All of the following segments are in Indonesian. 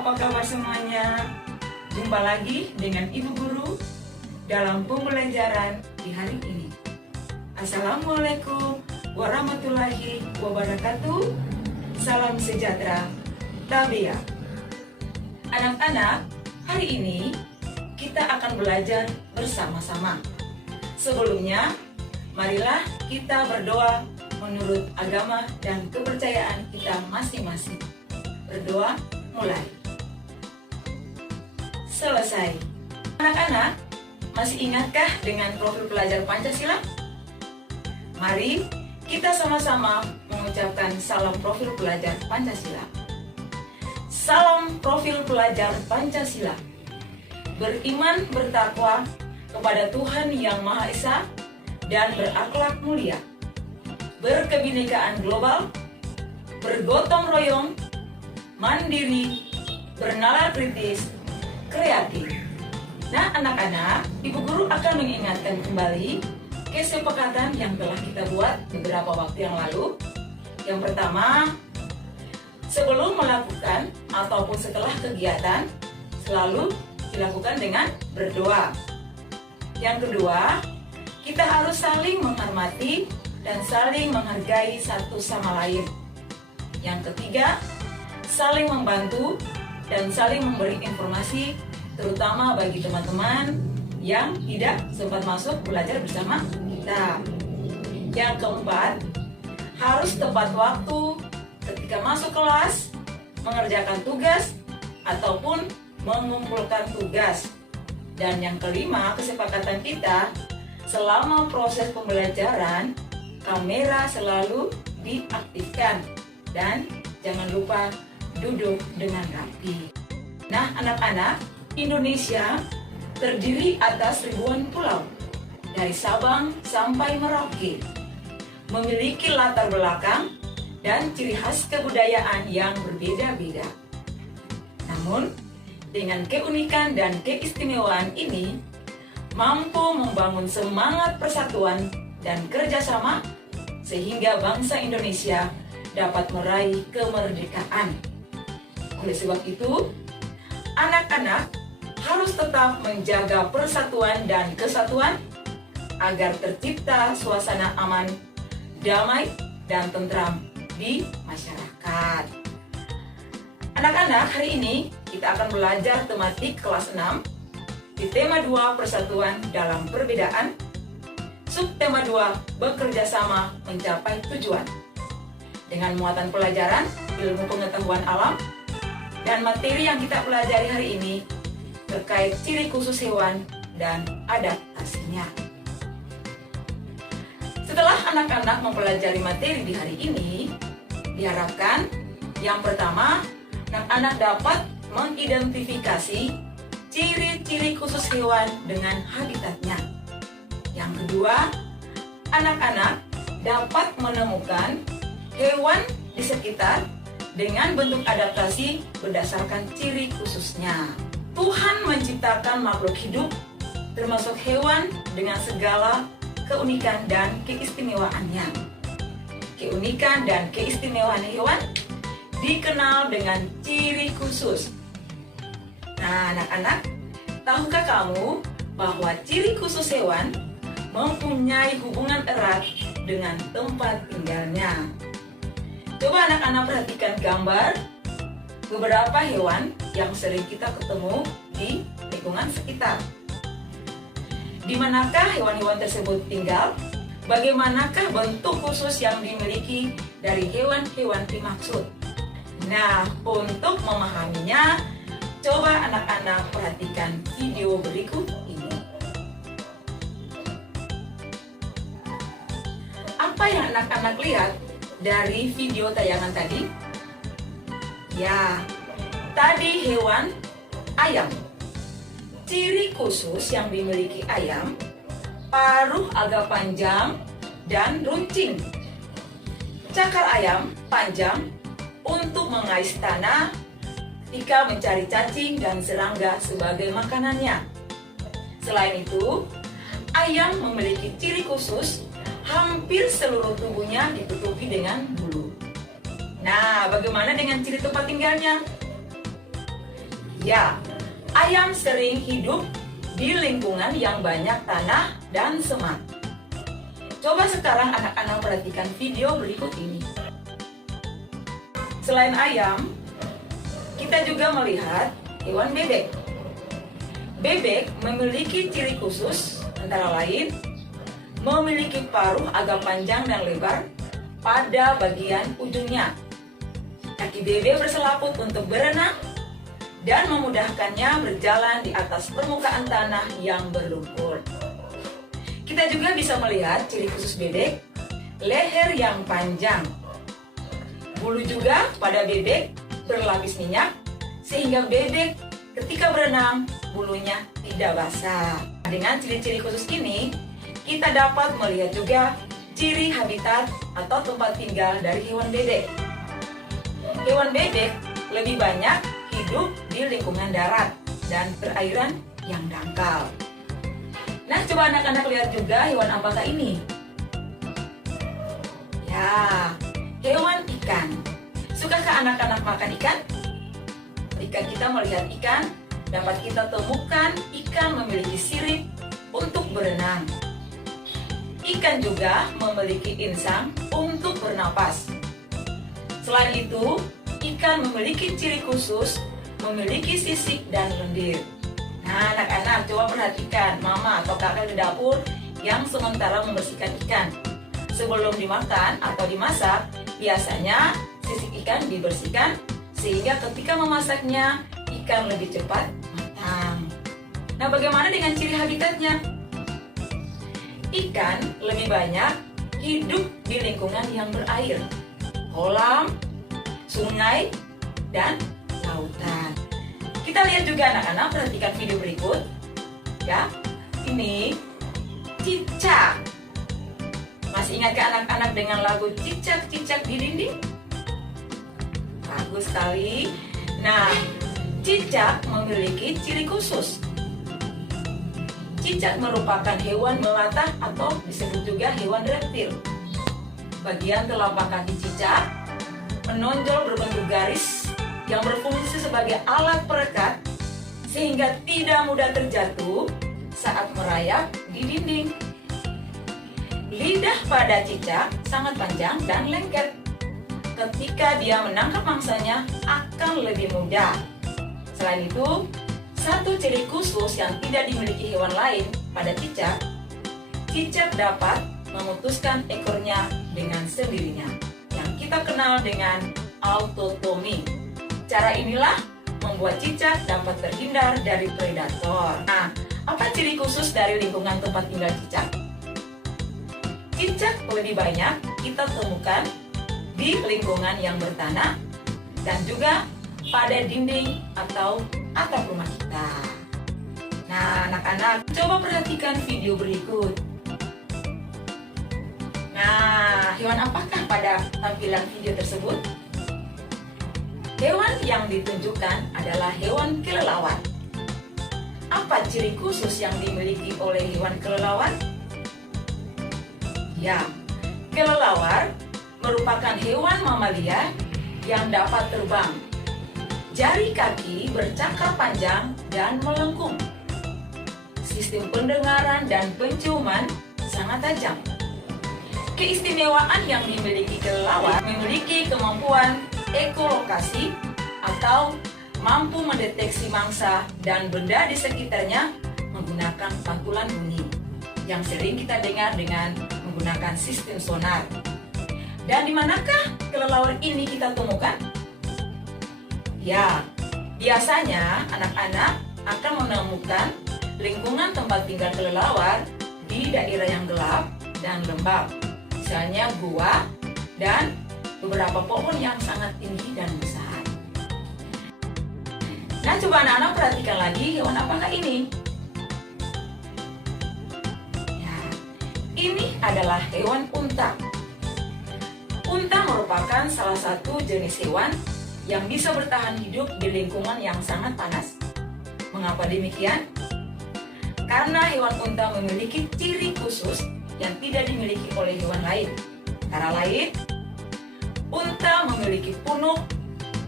apa kabar semuanya? Jumpa lagi dengan Ibu Guru dalam pembelajaran di hari ini. Assalamualaikum warahmatullahi wabarakatuh. Salam sejahtera, Tabia. Anak-anak, hari ini kita akan belajar bersama-sama. Sebelumnya, marilah kita berdoa menurut agama dan kepercayaan kita masing-masing. Berdoa mulai. Selesai. Anak-anak, masih ingatkah dengan profil pelajar Pancasila? Mari kita sama-sama mengucapkan salam profil pelajar Pancasila. Salam profil pelajar Pancasila. Beriman bertakwa kepada Tuhan Yang Maha Esa dan berakhlak mulia. Berkebinekaan global, bergotong royong, mandiri, bernalar kritis, kreatif. Nah, anak-anak, Ibu Guru akan mengingatkan kembali kesepakatan yang telah kita buat beberapa waktu yang lalu. Yang pertama, sebelum melakukan ataupun setelah kegiatan, selalu dilakukan dengan berdoa. Yang kedua, kita harus saling menghormati dan saling menghargai satu sama lain. Yang ketiga, saling membantu dan saling memberi informasi, terutama bagi teman-teman yang tidak sempat masuk belajar bersama kita. Yang keempat, harus tepat waktu ketika masuk kelas, mengerjakan tugas, ataupun mengumpulkan tugas. Dan yang kelima, kesepakatan kita, selama proses pembelajaran, kamera selalu diaktifkan. Dan jangan lupa duduk dengan rapi. Nah, anak-anak, Indonesia terdiri atas ribuan pulau, dari Sabang sampai Merauke, memiliki latar belakang dan ciri khas kebudayaan yang berbeda-beda. Namun, dengan keunikan dan keistimewaan ini, mampu membangun semangat persatuan dan kerjasama, sehingga bangsa Indonesia dapat meraih kemerdekaan. Oleh sebab itu, anak-anak harus tetap menjaga persatuan dan kesatuan agar tercipta suasana aman, damai, dan tentram di masyarakat. Anak-anak, hari ini kita akan belajar tematik kelas 6 di tema 2 persatuan dalam perbedaan, subtema 2 bekerja sama mencapai tujuan. Dengan muatan pelajaran ilmu pengetahuan alam dan materi yang kita pelajari hari ini terkait ciri khusus hewan dan adaptasinya. Setelah anak-anak mempelajari materi di hari ini, diharapkan yang pertama, anak-anak dapat mengidentifikasi ciri-ciri khusus hewan dengan habitatnya. Yang kedua, anak-anak dapat menemukan hewan di sekitar dengan bentuk adaptasi berdasarkan ciri khususnya. Tuhan menciptakan makhluk hidup, termasuk hewan dengan segala keunikan dan keistimewaannya. Keunikan dan keistimewaan hewan dikenal dengan ciri khusus. Nah, anak-anak, tahukah kamu bahwa ciri khusus hewan mempunyai hubungan erat dengan tempat tinggalnya? Coba anak-anak perhatikan gambar beberapa hewan yang sering kita ketemu di lingkungan sekitar. Di manakah hewan-hewan tersebut tinggal? Bagaimanakah bentuk khusus yang dimiliki dari hewan-hewan dimaksud? Nah, untuk memahaminya, coba anak-anak perhatikan video berikut ini. Apa yang anak-anak lihat dari video tayangan tadi? Ya, tadi hewan ayam. Ciri khusus yang dimiliki ayam, paruh agak panjang dan runcing. Cakar ayam panjang untuk mengais tanah ketika mencari cacing dan serangga sebagai makanannya. Selain itu, ayam memiliki ciri khusus, hampir seluruh tubuhnya ditutupi dengan bulu. Nah, bagaimana dengan ciri tempat tinggalnya? Ya, ayam sering hidup di lingkungan yang banyak tanah dan semak. Coba sekarang anak-anak perhatikan video berikut ini. Selain ayam, kita juga melihat hewan bebek. Bebek memiliki ciri khusus, antara lain memiliki paruh agak panjang dan lebar pada bagian ujungnya. Kaki bebek berselaput untuk berenang dan memudahkannya berjalan di atas permukaan tanah yang berlumpur. Kita juga bisa melihat ciri khusus bebek, leher yang panjang. Bulu juga pada bebek berlapis minyak, sehingga bebek ketika berenang, bulunya tidak basah. Dengan ciri-ciri khusus ini, kita dapat melihat juga ciri habitat atau tempat tinggal dari hewan bebek. Hewan bebek lebih banyak hidup di lingkungan darat dan perairan yang dangkal. Nah, coba anak-anak lihat juga hewan apakah ini? Ya, hewan ikan. Sukakah anak-anak makan ikan? Jika kita melihat ikan, dapat kita temukan ikan memiliki sirip untuk berenang. Ikan juga memiliki insang untuk bernapas. Selain itu, ikan memiliki ciri khusus, memiliki sisik dan lendir. Nah, anak-anak coba perhatikan mama atau kakak di dapur yang sementara membersihkan ikan. Sebelum dimakan atau dimasak, biasanya sisik ikan dibersihkan sehingga ketika memasaknya, ikan lebih cepat matang. Nah, bagaimana dengan ciri habitatnya? Ikan lebih banyak hidup di lingkungan yang berair, kolam, sungai, dan lautan. Kita lihat juga anak-anak, perhatikan video berikut. Ya, ini cicak. Masih ingatkah anak-anak dengan lagu Cicak-Cicak di Dinding? Bagus sekali. Nah, cicak memiliki ciri khusus. Cicak merupakan hewan melata atau disebut juga hewan reptil. Bagian telapak kaki cicak menonjol berbentuk garis yang berfungsi sebagai alat perekat sehingga tidak mudah terjatuh saat merayap di dinding. Lidah pada cicak sangat panjang dan lengket. Ketika dia menangkap mangsanya akan lebih mudah. Selain itu, satu ciri khusus yang tidak dimiliki hewan lain pada cicak, cicak dapat memutuskan ekornya dengan sendirinya, yang kita kenal dengan autotomi. Cara inilah membuat cicak dapat terhindar dari predator. Nah, apa ciri khusus dari lingkungan tempat tinggal cicak? Cicak lebih banyak kita temukan di lingkungan yang bertanah dan juga pada dinding atau atap rumah kita. Nah, anak-anak, coba perhatikan video berikut. Nah, hewan apakah pada tampilan video tersebut? Hewan yang ditunjukkan adalah hewan kelelawar. Apa ciri khusus yang dimiliki oleh hewan kelelawar? Ya, kelelawar merupakan hewan mamalia yang dapat terbang. Jari kaki bercakar panjang dan melengkung. Sistem pendengaran dan penciuman sangat tajam. Keistimewaan yang dimiliki kelelawar memiliki kemampuan ekolokasi atau mampu mendeteksi mangsa dan benda di sekitarnya menggunakan pantulan bunyi yang sering kita dengar dengan menggunakan sistem sonar. Dan di manakah kelelawar ini kita temukan? Ya, biasanya anak-anak akan menemukan lingkungan tempat tinggal kelelawar di daerah yang gelap dan lembab, misalnya gua dan beberapa pohon yang sangat tinggi dan besar. Nah, coba anak-anak perhatikan lagi hewan apakah ini? Ya, ini adalah hewan unta. Unta merupakan salah satu jenis hewan yang bisa bertahan hidup di lingkungan yang sangat panas. Mengapa demikian? Karena hewan unta memiliki ciri khusus yang tidak dimiliki oleh hewan lain. Antara lain, unta memiliki punuk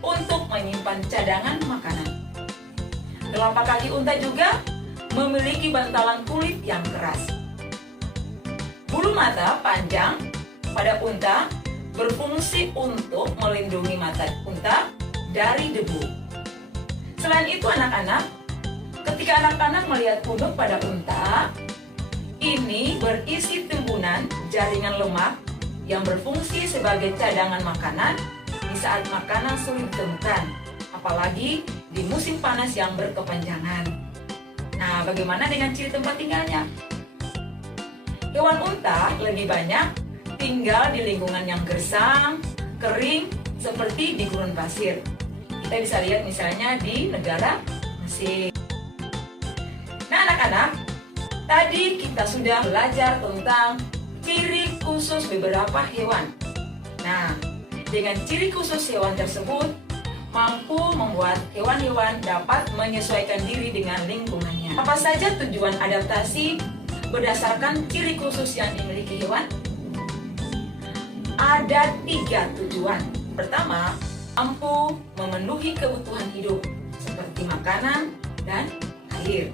untuk menyimpan cadangan makanan. Telapak kaki unta juga memiliki bantalan kulit yang keras. Bulu mata panjang pada unta berfungsi untuk melindungi mata unta dari debu. Selain itu anak-anak, ketika anak-anak melihat punuk pada unta, ini berisi timbunan jaringan lemak yang berfungsi sebagai cadangan makanan di saat makanan sulit ditemukan, apalagi di musim panas yang berkepanjangan. Nah, bagaimana dengan ciri tempat tinggalnya? Hewan unta lebih banyak tinggal di lingkungan yang gersang, kering, seperti di gurun pasir. Kita bisa lihat misalnya di negara Mesir. Nah anak-anak, tadi kita sudah belajar tentang ciri khusus beberapa hewan. Nah, dengan ciri khusus hewan tersebut mampu membuat hewan-hewan dapat menyesuaikan diri dengan lingkungannya. Apa saja tujuan adaptasi berdasarkan ciri khusus yang dimiliki hewan? Ada 3 tujuan. Pertama, mampu memenuhi kebutuhan hidup seperti makanan dan air.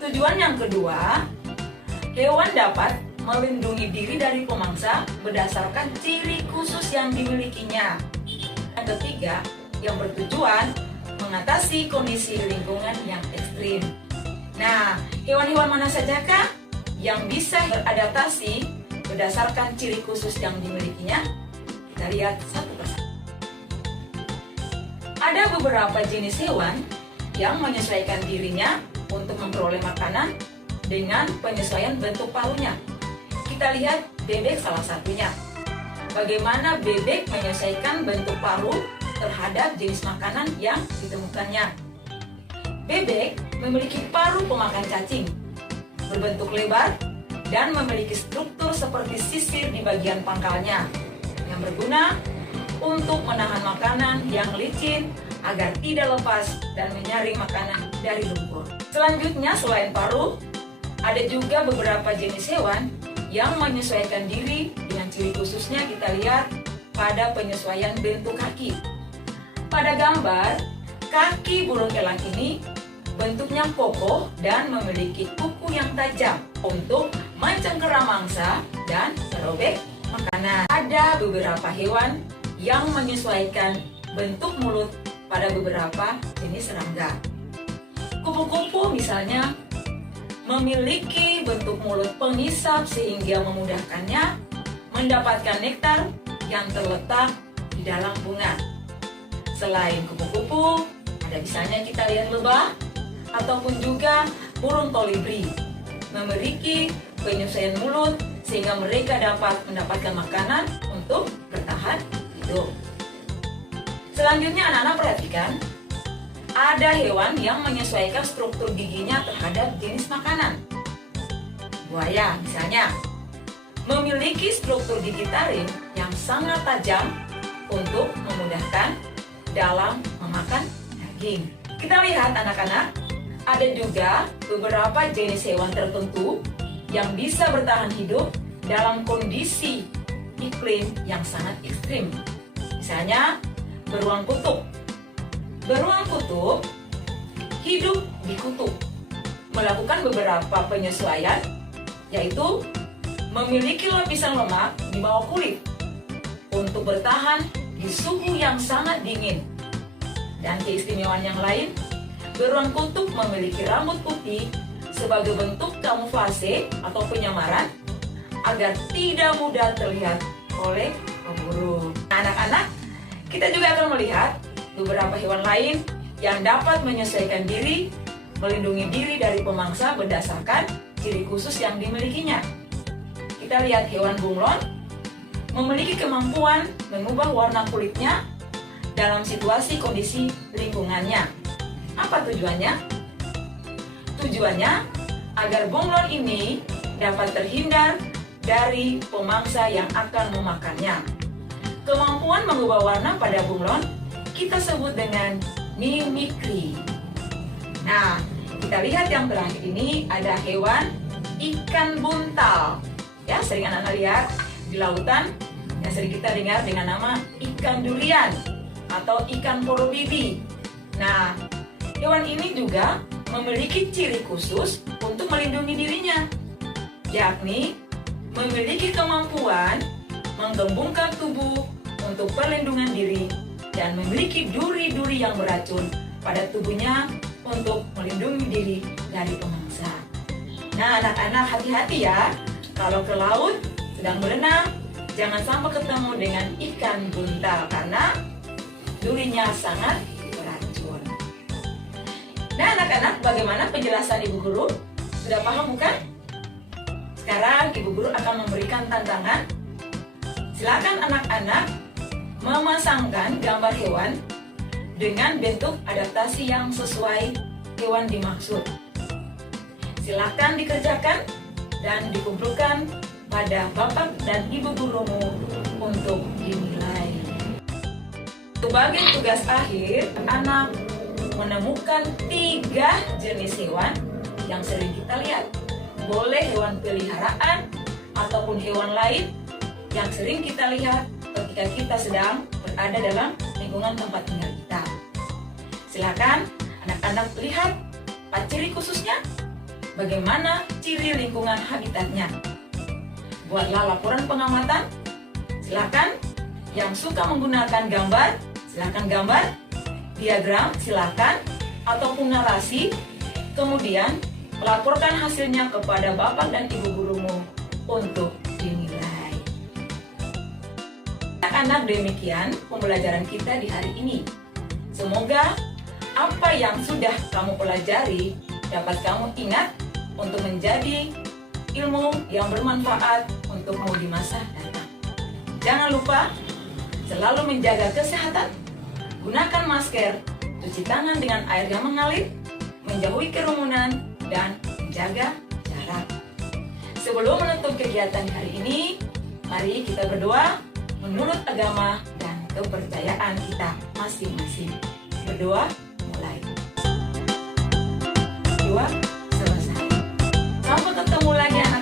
Tujuan yang kedua, hewan dapat melindungi diri dari pemangsa berdasarkan ciri khusus yang dimilikinya. Yang ketiga, yang bertujuan mengatasi kondisi lingkungan yang ekstrim. Nah, hewan-hewan mana sajakah yang bisa beradaptasi berdasarkan ciri khusus yang dimilikinya? Kita lihat satu persatu. Ada beberapa jenis hewan yang menyesuaikan dirinya untuk memperoleh makanan dengan penyesuaian bentuk paruhnya. Kita lihat bebek salah satunya. Bagaimana bebek menyesuaikan bentuk paruh terhadap jenis makanan yang ditemukannya. Bebek memiliki paruh pemakan cacing, berbentuk lebar dan memiliki struktur seperti sisir di bagian pangkalnya yang berguna untuk menahan makanan yang licin agar tidak lepas dan menyaring makanan dari lumpur. Selanjutnya, selain paruh, ada juga beberapa jenis hewan yang menyesuaikan diri dengan ciri khususnya. Kita lihat pada penyesuaian bentuk kaki. Pada gambar, kaki burung elang ini bentuknya kokoh dan memiliki kuku yang tajam untuk mencengkeram mangsa dan merobek makanan. Ada beberapa hewan yang menyesuaikan bentuk mulut pada beberapa jenis serangga. Kupu-kupu misalnya memiliki bentuk mulut pengisap sehingga memudahkannya mendapatkan nektar yang terletak di dalam bunga. Selain kupu-kupu, ada misalnya kita lihat lebah ataupun juga burung kolibri memiliki penyesuaian mulut sehingga mereka dapat mendapatkan makanan untuk bertahan hidup. Selanjutnya anak-anak perhatikan, ada hewan yang menyesuaikan struktur giginya terhadap jenis makanan. Buaya misalnya memiliki struktur gigi taring yang sangat tajam untuk memudahkan dalam memakan daging. Kita lihat anak-anak, ada juga beberapa jenis hewan tertentu yang bisa bertahan hidup dalam kondisi iklim yang sangat ekstrim. Misalnya beruang kutub. Beruang kutub hidup di kutub, melakukan beberapa penyesuaian, yaitu memiliki lapisan lemak di bawah kulit untuk bertahan di suhu yang sangat dingin. Dan keistimewaan yang lain, beruang kutub memiliki rambut putih sebagai bentuk kamuflase atau penyamaran agar tidak mudah terlihat oleh pemburu. Anak-anak, kita juga akan melihat beberapa hewan lain yang dapat menyesuaikan diri, melindungi diri dari pemangsa berdasarkan ciri khusus yang dimilikinya. Kita lihat hewan bunglon memiliki kemampuan mengubah warna kulitnya dalam situasi kondisi lingkungannya. Apa tujuannya? Tujuannya agar bunglon ini dapat terhindar dari pemangsa yang akan memakannya. Kemampuan mengubah warna pada bunglon kita sebut dengan mimikri. Nah, kita lihat yang terakhir ini ada hewan ikan buntal. Ya, sering anak-anak lihat di lautan yang sering kita dengar dengan nama ikan durian atau ikan poro bibi. Nah, Hewan ini juga memiliki ciri khusus untuk melindungi dirinya, yakni memiliki kemampuan menggembungkan tubuh untuk perlindungan diri dan memiliki duri-duri yang beracun pada tubuhnya untuk melindungi diri dari pemangsa. Nah, anak-anak hati-hati ya, kalau ke laut sedang berenang, jangan sampai ketemu dengan ikan buntal karena durinya sangat beracun. Nah, anak-anak, bagaimana penjelasan Ibu Guru? Sudah paham bukan? Sekarang Ibu Guru akan memberikan tantangan. Silakan anak-anak memasangkan gambar hewan dengan bentuk adaptasi yang sesuai hewan dimaksud. Silakan dikerjakan dan dikumpulkan pada Bapak dan Ibu Gurumu untuk dinilai. Sebagai tugas akhir, anak menemukan 3 jenis hewan yang sering kita lihat. Boleh hewan peliharaan ataupun hewan lain yang sering kita lihat ketika kita sedang berada dalam lingkungan tempat tinggal kita. Silakan anak-anak lihat ciri khususnya, bagaimana ciri lingkungan habitatnya. Buatlah laporan pengamatan. Silakan yang suka menggunakan gambar, silakan gambar, diagram silakan, ataupun narasi. Kemudian laporkan hasilnya kepada Bapak dan Ibu Gurumu untuk dinilai. Anak-anak, demikian pembelajaran kita di hari ini. Semoga apa yang sudah kamu pelajari dapat kamu ingat untuk menjadi ilmu yang bermanfaat untukmu di masa datang. Jangan lupa selalu menjaga kesehatan, gunakan masker, cuci tangan dengan air yang mengalir, menjauhi kerumunan, dan menjaga jarak. Sebelum menutup kegiatan hari ini, mari kita berdoa menurut agama dan kepercayaan kita masing-masing. Berdoa mulai. Doa selesai. Sampai ketemu lagi anak